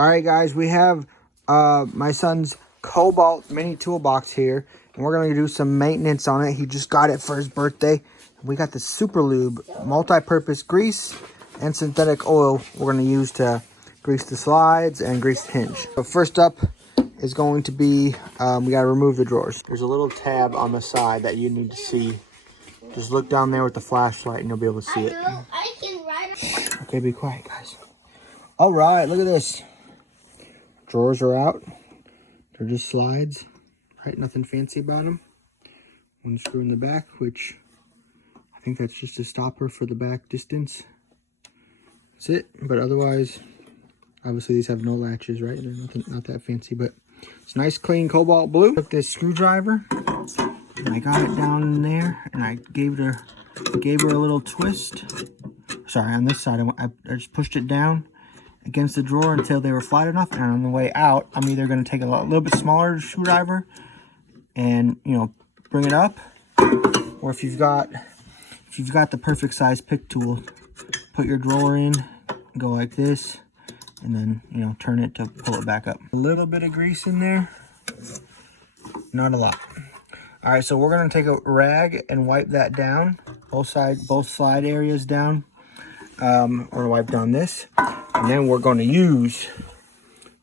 All right, guys, we have my son's Kobalt Mini Toolbox here, and we're going to do some maintenance on it. He just got it for his birthday. We got the Super Lube multi-purpose grease and synthetic oil we're going to use to grease the slides and grease the hinge. So first up is going to be, we got to remove the drawers. There's a little tab on the side that you need to see. Just look down there with the flashlight and you'll be able to see it. Okay, be quiet, guys. All right, look at this. Drawers are out. They're just slides, right? Nothing fancy about them. One screw in the back, which I think that's just a stopper for the back distance. That's it. But otherwise, obviously these have no latches, right? They're not that fancy, but it's nice, clean cobalt blue. Took this screwdriver and I got it down in there, and I gave her a little twist. Sorry, on this side, I just pushed it down against the drawer until they were flat enough, and on the way out I'm either going to take a little bit smaller screwdriver and, you know, bring it up, or if you've got the perfect size pick tool, put your drawer in, go like this, and then, you know, turn it to pull it back up. A little bit of grease in there, not a lot. All right, so we're going to take a rag and wipe that down, both slide areas down. We're going to wipe down this, and then we're going to use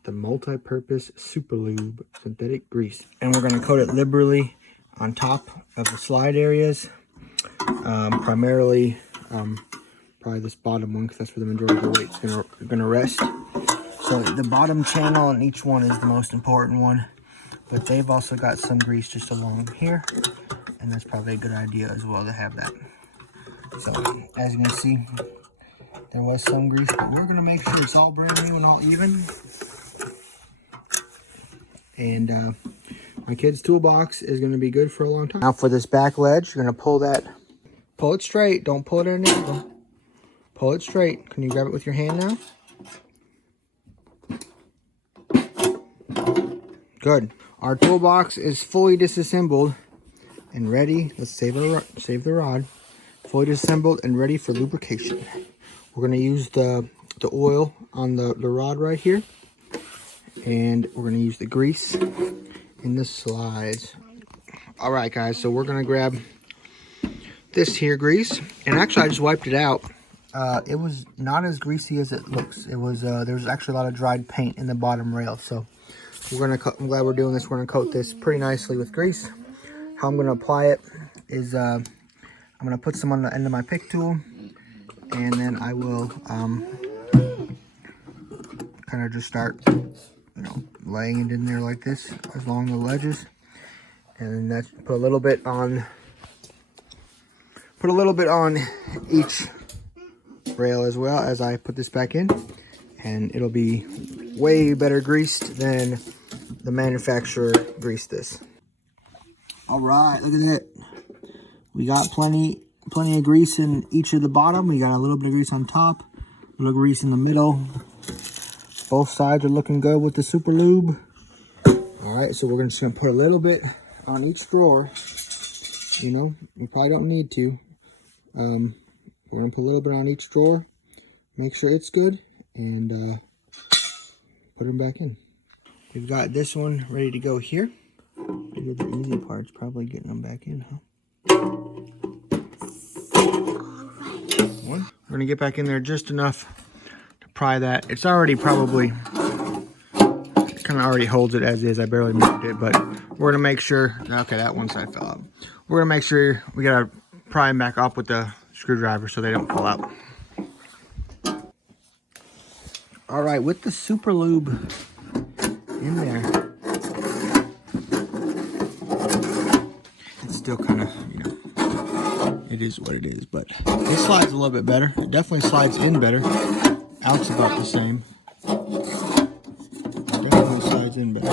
the multi-purpose Super Lube synthetic grease, and we're going to coat it liberally on top of the slide areas, primarily probably this bottom one, because that's where the majority of the weight's going to rest. So the bottom channel on each one is the most important one, but they've also got some grease just along here, and that's probably a good idea as well to have that. So as you can see, there was some grease, but we're going to make sure it's all brand new and all even. And my kid's toolbox is going to be good for a long time. Now for this back ledge, you're going to pull it straight. Don't pull it at an angle. Pull it straight. Can you grab it with your hand now? Good. Our toolbox is fully disassembled and ready. Let's save the rod. Fully disassembled and ready for lubrication. We're going to use the oil on the rod right here, and we're going to use the grease in the slides. All right, guys, so we're going to grab this here grease, and actually I just wiped it out. It was not as greasy as it looks. It was there was actually a lot of dried paint in the bottom rail, so I'm glad we're doing this. We're going to coat this pretty nicely with grease. How I'm going to apply it is I'm going to put some on the end of my pick tool, and then I will kind of just start, you know, laying it in there like this along the ledges, and then that's put a little bit on each rail as well as I put this back in, and it'll be way better greased than the manufacturer greased this. All right, look at that. We got plenty of grease in each of the bottom. We got a little bit of grease on top, a little grease in the middle. Both sides are looking good with the Super Lube. All right, so we're just gonna put a little bit on each drawer. You know, we probably don't need to. We're gonna put a little bit on each drawer, make sure it's good, and put them back in. We've got this one ready to go here. Maybe the easy part's probably getting them back in, huh? We're gonna get back in there just enough to pry that. It's already probably, it kind of already holds it as is. I barely moved it, but we're gonna make sure, okay, that one side fell out. We're gonna make sure we gotta pry them back up with the screwdriver so they don't fall out. All right, with the Super Lube in there, it's still kind of, you know, it is what it is, but this slides a little bit better. It definitely slides in better. Out's about the same. It definitely slides in better.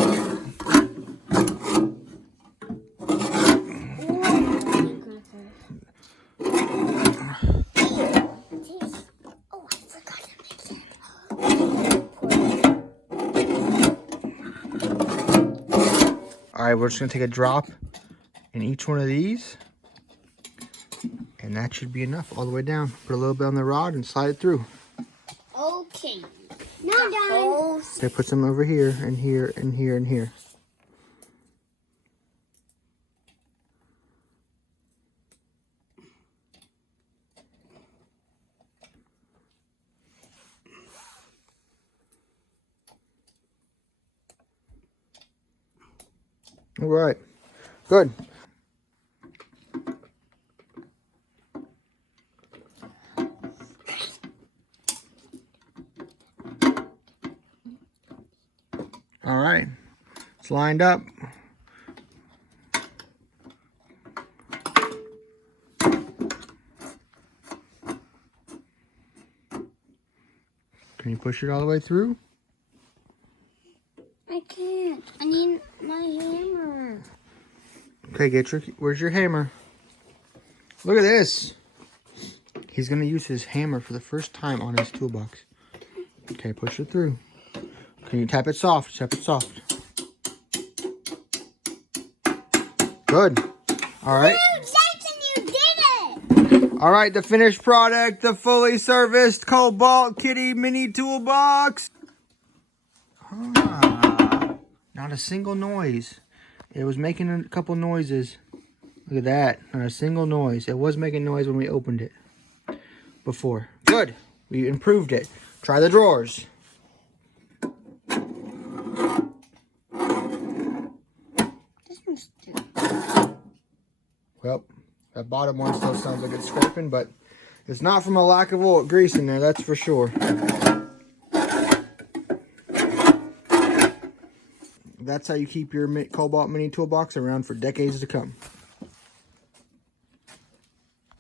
All right, we're just gonna take a drop in each one of these, and that should be enough all the way down. Put a little bit on the rod and slide it through. Okay. Now done. Okay, put some over here, and here, and here, and here. All right, good. All right, it's lined up. Can you push it all the way through? I can't. I need my hammer. Okay, where's your hammer? Look at this. He's gonna use his hammer for the first time on his toolbox. Okay, push it through. Can you tap it soft? Tap it soft. Good. All right. Jackson, you did it! All right, the finished product, the fully serviced Kobalt Mini Toolbox. Ah, not a single noise. It was making a couple noises. Look at that, not a single noise. It was making noise when we opened it before. Good, we improved it. Try the drawers. Well, that bottom one still sounds like it's scraping, but it's not from a lack of oil grease in there, that's for sure. That's how you keep your Kobalt Mini Toolbox around for decades to come.